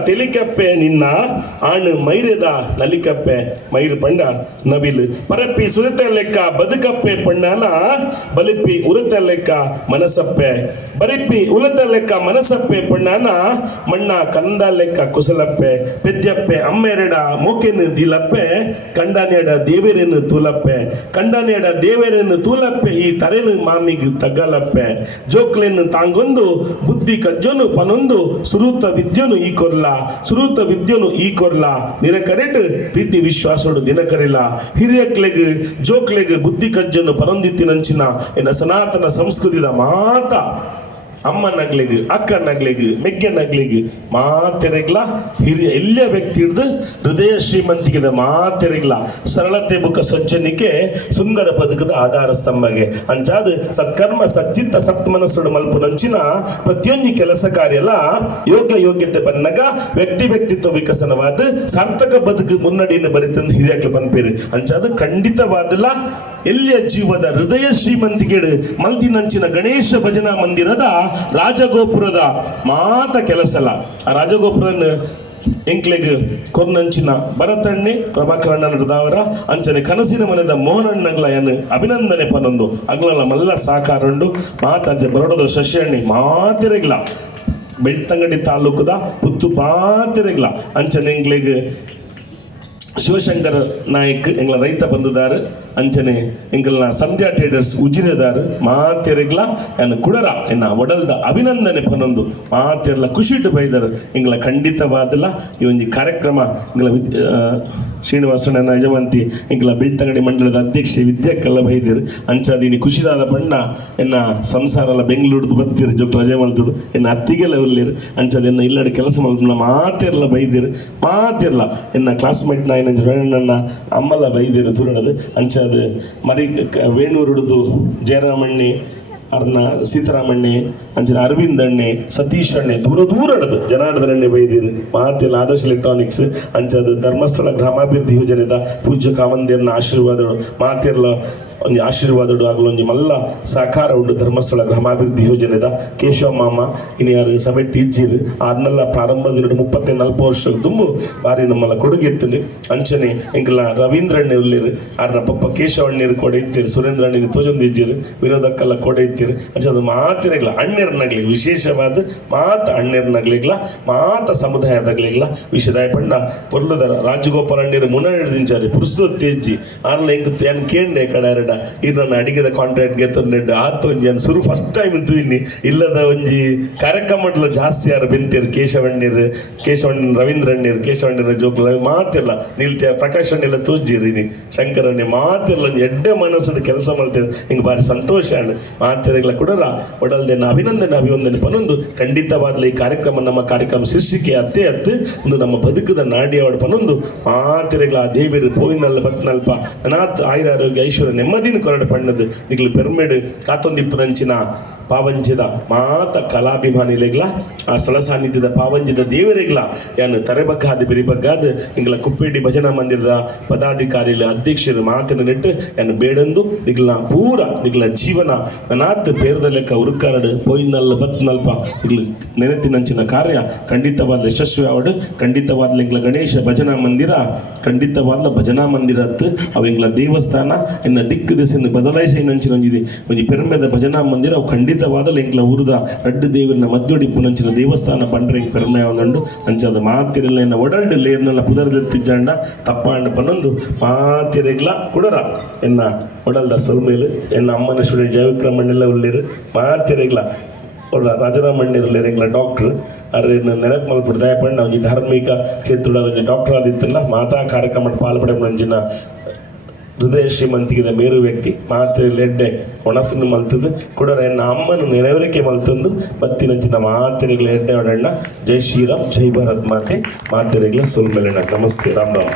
ತೆಲಿಕೆಪ್ಪೆ ನಿನ್ನ ಆಣು ಮೈರೆದ ನಲಿಕಪ್ಪೆ ಮೈರು ಪಂಡ ನವಿಲು ಪರಪ್ಪಿ ಸುರತ ಲೆಕ್ಕ ಬದುಕಪ್ಪೆ ಪಣ್ಣನ ಬಲಿಪಿ ಉರತ ಲೆಕ್ಕ ಮನಸಪ್ಪೆ ಬರಿಪಿ ಉಲತ ಲೆಕ್ಕ ಮನಸಪ್ಪೆ ಪಣ್ಣನ ಮಣ್ಣ ಕಂದ ಲೆಕ್ಕ ಕುಸಲಪ್ಪೆ ಪೆದ್ಯಪ್ಪೆ ಅಮ್ಮೆರಡ ಮೋಕೆನ್ನು ದಿಲಪ್ಪೆ ಕಂಡನೆಡ ದೇವರನ್ನು ತೂಲಪ್ಪೆ ಕಂಡನೆಡ ದೇವರನ್ನು ತೂಲಪ್ಪೆ ಈ ತರೆನು ಮಾಮಿಗೆ ತಗ್ಗಲಪ್ಪೆ ಜೋಕ್ಲೆನ್ನು ತಾಂಗೊಂದು ಬುದ್ಧಿ ಕಜ್ಜನು ಪನೊಂದು ಸುರೂತ ವಿದ್ಯನು ಈ ಕೊರ್ಲ ಸುರೂತ ವಿದ್ಯನು ಈ ಕೊರ್ಲ ನಿರಕರೆಟ್ ಪ್ರೀತಿ ವಿಶ್ವಾಸೋಡು ದಿನಕರಿಲ್ಲ ಹಿರಿಯಕ್ಲೆಗ್ ಜೋಕ್ಲೆಗ್ ಬುದ್ಧಿ ಕಜ್ಜನು ಪನೊಂದಿತ್ತಿನಂಚಿನ ಎನ್ನ ಸನಾತನ ಸಂಸ್ಕೃತಿದ ಮಾತ ಅಮ್ಮನಗ್ಲಿಗೆ ಅಕ್ಕನಗ್ಲಿಗೆ ಮೆಗ್ಗನಗ್ಲಿಗೆ ಮಾತೆರೆಗ್ಲ ಹಿರಿಯ ಎಲ್ಲ ವ್ಯಕ್ತಿ ಹಿಡಿದು ಹೃದಯ ಶ್ರೀಮಂತಿಕೆದ ಮಾತೆರೆಗ್ಲ ಸರಳತೆ ಬುಕ್ಕ ಸಜ್ಜನಿಕೆ ಸುಂದರ ಬದುಕದ ಆಧಾರ ಸ್ತಂಭಗೆ ಅಂಚಾದ ಸತ್ಕರ್ಮ ಸಚ್ಚಿತ್ತ ಸತ್ಮನಸ್ಸುಡು ಮಲ್ಪು ನಂಚಿನ ಪ್ರತಿಯೊಂದು ಕೆಲಸ ಕಾರ್ಯಲ್ಲ ಯೋಗ್ಯತೆ ಬನ್ನಗ ವ್ಯಕ್ತಿತ್ವ ವಿಕಸನವಾದ ಸಾರ್ಥಕ ಬದುಕು ಮುನ್ನಡೆಯನ್ನು ಬರೀತಂದು ಹಿರಿಯಕ್ಲು ಬಂದ್ಪೇರು ಅಂಚಾದ ಖಂಡಿತವಾದಲ್ಲ ಎಲ್ಲಿಯ ಜೀವದ ಹೃದಯ ಶ್ರೀಮಂತಿಕೆಡು ಮಲ್ದಿನಂಚಿನ ಗಣೇಶ ಭಜನಾ ಮಂದಿರದ ರಾಜಗೋಪುರದ ಮಾತ ಕೆಲಸಲ್ಲ ಆ ರಾಜಗೋಪುರನ ಎಂಕ್ಲೆಗ್ ಕೊರ್ನಂಚಿನ ಭರತಣ್ಣೆ ಪ್ರಭಾಕರಣ್ಣ ನಡೆದವರ ಅಂಚನೆ ಕನಸಿನ ಮನೆದ ಮೋಹನಣ್ಣಗಳ ಏನು ಅಭಿನಂದನೆ ಪನೊಂದು ಅಗ್ಲಲ್ಲ ಮಲ್ಲ ಸಾಕಾರುಂಡು ಮಾತಂಚೆ ಬರೋಡದ ಶಶಿಹಣ್ಣಿ ಮಾತಿರಗಿಲ್ಲ ಬೆಳ್ತಂಗಡಿ ತಾಲೂಕದ ಪುತ್ತು ಮಾತಿರಗಿಲ್ಲ ಅಂಚನೆ ಎಂಕ್ಲೆಗ್ ಶಿವಶಂಕರ್ ನಾಯಕ್ ಎಂಗ್ಲ ರೈತ ಬಂಧುದಾರ್ ಅಂಚನೆ ಎಂಕಲ್ನ ಸಂಧ್ಯಾ ಟ್ರೇಡರ್ಸ್ ಉಜಿರೆದಾರ್ ಮಾತೆರೆಗ್ಲ ಎನ್ನ ಕುಡರ ಎನ್ನ ಒಡಲ್ದ ಅಭಿನಂದನೆ ಪನೊಂದು ಮಾತೆರ್ಲ ಖುಷಿಟ್ಟು ಬೈದರು ಎಂಗ್ಲ ಖಂಡಿತವಾದಲ್ಲ ಈ ಒಂದು ಕಾರ್ಯಕ್ರಮ ಎಂಗ್ಲ ಶ್ರೀನಿವಾಸನ ಯಜಮಾಂತಿ ಎಂಗ್ಲ ಬೆಳ್ತಂಗಡಿ ಮಂಡಳದ ಅಧ್ಯಕ್ಷೆ ವಿದ್ಯಾಕ್ಕೆಲ್ಲ ಬೈದಿರು ಅಂಚಾದೀನಿ ಖುಷಿದಾದ ಬಣ್ಣ ಎನ್ನ ಸಂಸಾರಲ್ಲ ಬೆಂಗಳೂರ್ದು ಬತ್ತಿರು ಜೊಟ್ಟು ರಜೆ ಮಲ್ತದು ಎನ್ನ ಅತ್ತಿಗೆಲ್ಲ ಉಲ್ಲಿರು ಅಂಚಾದ ಎನ್ನ ಇಲ್ಲಡೆ ಕೆಲಸ ಮಲ್ತನ ಮಾತೆರ್ಲ ಬೈದಿರು ಮಾತೆರ್ಲ ಎನ್ನ ಕ್ಲಾಸ್ಮೇಟ್ ನಾಯಿನ ನನ್ನ ಅಮ್ಮಲ ಬೈದಿರು ತುರಡದು ಅಂಚಾದ ಮರಿ ವೇಣೂರುಡ್ದು ಜಯರಾಮಣ್ಣಿ ಅರ್ನ ಸೀತಾರಾಮಣ್ಣೆ ಅಂಚನೆ ಅರವಿಂದ್ ಅಣ್ಣೆ ಸತೀಶ್ ಅಣ್ಣೆ ದೂರ ಅಡದು ಜನಾರ್ದನ ಅಣ್ಣೆ ಬೈದಿರು ಮಾತೆಲ್ಲ ಆದರ್ಶ ಎಲೆಕ್ಟ್ರಾನಿಕ್ಸ್ ಅಂಚದ ಧರ್ಮಸ್ಥಳ ಗ್ರಾಮಾಭಿವೃದ್ಧಿ ಯೋಜನೆದ ಪೂಜ್ಯ ಕಾವಂದಿಯನ್ನ ಆಶೀರ್ವಾದ ಮಾತೆಲ್ಲ ಒಂದು ಆಶೀರ್ವಾದಡು ಆಗಲು ಒಂದು ಮಲ್ಲ ಸಾಕಾರ ಉಂಟು ಧರ್ಮಸ್ಥಳ ಗ್ರಾಮಾಭಿವೃದ್ಧಿ ಯೋಜನೆದ ಕೇಶವ ಮಾಮ ಇನ್ನು ಯಾರು ಸಭೆಟ್ಟು ಇಜ್ಜಿರು ಅದನ್ನೆಲ್ಲ ಪ್ರಾರಂಭದ 30-40 ವರ್ಷ ತುಂಬು ಬಾರಿ ನಮ್ಮಲ್ಲ ಕೊಡುಗೆ ಇರ್ತದೆ ಅಂಚನೆ ಎಂಕಲ್ಲ ರವೀಂದ್ರಣ್ಣೆ ಉಲ್ಲಿರು ಆರ್ನ ಪಪ್ಪ ಕೇಶವಣ್ಣೀರು ಕೊಡೆ ಇತ್ತಿರು ಸುರೇಂದ್ರ ಅಣ್ಣಿನ ತೋಜೊಂದು ಇಜ್ಜಿರು ವಿನೋದಕ್ಕೆಲ್ಲ ಕೊಡೆ ಇತ್ತಿರು ಅಂಚದು ಮಾತಿರಗ್ಲ ಅಣ್ಣೆರ್ನಗ್ಲಿಗೆ ವಿಶೇಷವಾದ ಮಾತ ಅಣ್ಣೆರ್ನಗ್ಲಿಗ್ಲ ಮಾತ ಸಮುದಾಯದಾಗ್ಲಿಗ್ಲ ವಿಷಯದಾಯ ಪಂಡ ಪೊರ್ಲದ ರಾಜಗೋಪಾಲ ಅಣ್ಣೀರು ಮುನ ಹಿಡಿದಿಂಚಾರಿ ಪುರುಸು ತೆಜ್ಜಿ ಆರ್ಲ ಎಂಕ್ ಏನ್ ಕೇಂಡೆ ಕಡೆ ಇದನ್ನ ಅಡಿಗೆದ ಕಾಂಟ್ರಾಕ್ಟ್ಗೆ ತಂದು ಆತೊಂಜಿ ಸುರು ಫಸ್ಟ್ ಟೈಮ್ ಇಂತು ಇನ್ನಿ ಇಲ್ಲದ ಒಂಜಿ ಕಾರ್ಯಕ್ರಮ ಜಾಸ್ತಿ ಯಾರು ಬೆಂತಿರು ಕೇಶವಣ್ಣ ರವೀಂದ್ರಣ್ಣೀರು ಕೇಶವಣ್ಣ ಜೋಕ್ಲ ಮಾತಿಲ್ಲ ನಿಲ್ತಿಯ ಪ್ರಕಾಶ್ ಅಣ್ಣೆಲ್ಲ ತೋಜಿರಿ ನೀ ಶಂಕರಣ್ಣೆ ಮಾತಿಲ್ಲ ಒಂದು ಎಡ್ಡೆ ಮನಸ್ಸದ ಕೆಲಸ ಮಾಡ್ತೇವೆ ಹಿಂಗೆ ಭಾರಿ ಸಂತೋಷ ಅಣ್ಣ ಮಾತಿರಲ್ಲ ಕೊಡಲ್ಲ ಒಡಲ್ದೇನ ಅಭಿವಂದನೆ ಪನೊಂದು ಖಂಡಿತವಾದ ಈ ಕಾರ್ಯಕ್ರಮ ನಮ್ಮ ಕಾರ್ಯಕ್ರಮ ಶೀರ್ಷಿಕೆ ಅತ್ತೆ ಒಂದು ನಮ್ಮ ಬದುಕದ ನಾಡಿ ಅವಡು ಪನೊಂದು ಮಾತಿರಲ್ಲ ಆ ದೇವಿರು ಪೋಯಿನಲ್ಲ ಭಕ್ತನಲ್ಪ ಅನಾಥ ಆಯುರಾರೋಗ್ಯ ಐಶ್ವರ್ಯ ನೆಮ್ಮದಿನ ಕೊರಡು ಪಣ್ಣದು ನಿಗ್ಲು ಪೆರ್ಮೆಡ್ ಕಾತೊಂದಿಪ್ಪುನಂಚಿನ ಪಾವಂಜದ ಮಾತ ಕಲಾಭಿಮಾನಿಲೆಗ್ಲ ಆ ಸ್ಥಳ ಸಾನ್ನಿಧ್ಯದ ಪಾವಂಜದ ದೇವರೆಗ್ಲ ಯಾನು ತರೆಬಗ್ಗಾದ ಬಿರಿಬಗ್ಗಾದ ಇಂಗ್ಲ ಕುಪ್ಪೇಟಿ ಭಜನಾ ಮಂದಿರದ ಪದಾಧಿಕಾರಿಗಳ ಅಧ್ಯಕ್ಷರು ಮಾತಿನ ನೆಟ್ಟು ಯಾನು ಬೇಡಂದು ನಿಗ್ಲ ಪೂರ ನಿಗ್ಲ ಜೀವನ ಅನಾಥ ಪೇರದ ಲೆಕ್ಕ ಉರುಕಾರಡು ಪೋಯಿನಲ್ಲ ಬತ್ನಲ್ಪ ಇಗ್ಲು ನೆನತಿನಂಚಿನ ಕಾರ್ಯ ಖಂಡಿತವಾದ ಯಶಸ್ವಿ ಅವಡು ಖಂಡಿತವಾದ ಇಂಗ್ಲ ಗಣೇಶ ಭಜನಾ ಮಂದಿರ ಖಂಡಿತವಾದ ಭಜನಾ ಮಂದಿರ ಅತ್ತು ಅವು ಇಂಗ್ಲ ದೇವಸ್ಥಾನ ಇನ್ನು ದಿಕ್ಕು ದಿಸೆಯನ್ನು ಬದಲಾಯಿಸಿ ನಂಚಿನ ಒಂಜಿ ಪೆರ್ಮೆದ ಭಜನಾ ಮಂದಿರ ಅವು ಖಂಡಿತವಾದಲ್ಲ ಎಂಕ್ಲ ಊರದ ರಡ್ಡು ದೇವರನ್ನ ಮದ್ದೊಡಿಪ್ಪು ನಂಚಿನ ದೇವಸ್ಥಾನ ಪಂಡ್ರೆ ಪೆರ್ಮೆ ಅವನಂಡು ಅಂಚದ ಮಾತಿರಲ್ಲ ಎನ್ನ ಒಡಲ್ಡು ಲೇರ್ನೆಲ್ಲ ಪುದರ್ದಿತ್ತಿಜ್ಜಂಡ ತಪ್ಪಾಂಡ ಪನ್ನೊಂದು ಮಾತಿರೆಗ್ಲ ಕುಡರ ಎನ್ನ ಒಡಲ್ದ ಸೊಲ್ಮೇಲು ಎನ್ನ ಅಮ್ಮನ ಸ್ಟೂಡೆಂಟ್ ಜಯವಿಕ್ರಮಣ್ಣೆಲ್ಲ ಉಳ್ಳಿರು ಮಾತಿರೆಗ್ಲ ರಾಜರಾಮಣ್ಣೀರು ಎಂಗ್ಲ ಡಾಕ್ಟ್ರು ಅರೆ ನೆನಪು ಮಲ್ಪಟ್ಟು ದಯಪಂಡ ಒಂಜಿ ಧಾರ್ಮಿಕ ಕ್ಷೇತ್ರದ ಒಂಜಿ ಡಾಕ್ಟರ್ ಆದಿತ್ತಲ್ಲ ಮಾತಾ ಕಾರ್ಯಕ್ರಮ ಪಾಲ್ಪಡೆ ನಂಜಿನ ಹೃದಯ ಶ್ರೀಮಂತಿಗೆ ಮೇರು ವ್ಯಕ್ತಿ ಮಾತೆಲೆಡ್ಡೆ ಒಣಸನ್ನು ಮಲ್ತದ್ದು ಕೂಡ ಎನ್ನ ಅಮ್ಮನ ನೆರವೇರಿಕೆ ಮಲ್ತಂದು ಬತ್ತಿನಂಚಿನ ಮಾತೆರೆಗ್ಲ ಎಡ್ಡೆ ಒಡಣ್ಣ ಜೈ ಶ್ರೀರಾಮ್ ಜೈ ಭಾರತ್ ಮಾತೆ ಮಾತೆರೆಗ್ಲ ಸೊಲ್ಮೆಲೆಣ್ಣ ನಮಸ್ತೆ ರಾಮ್ ರಾಮ್.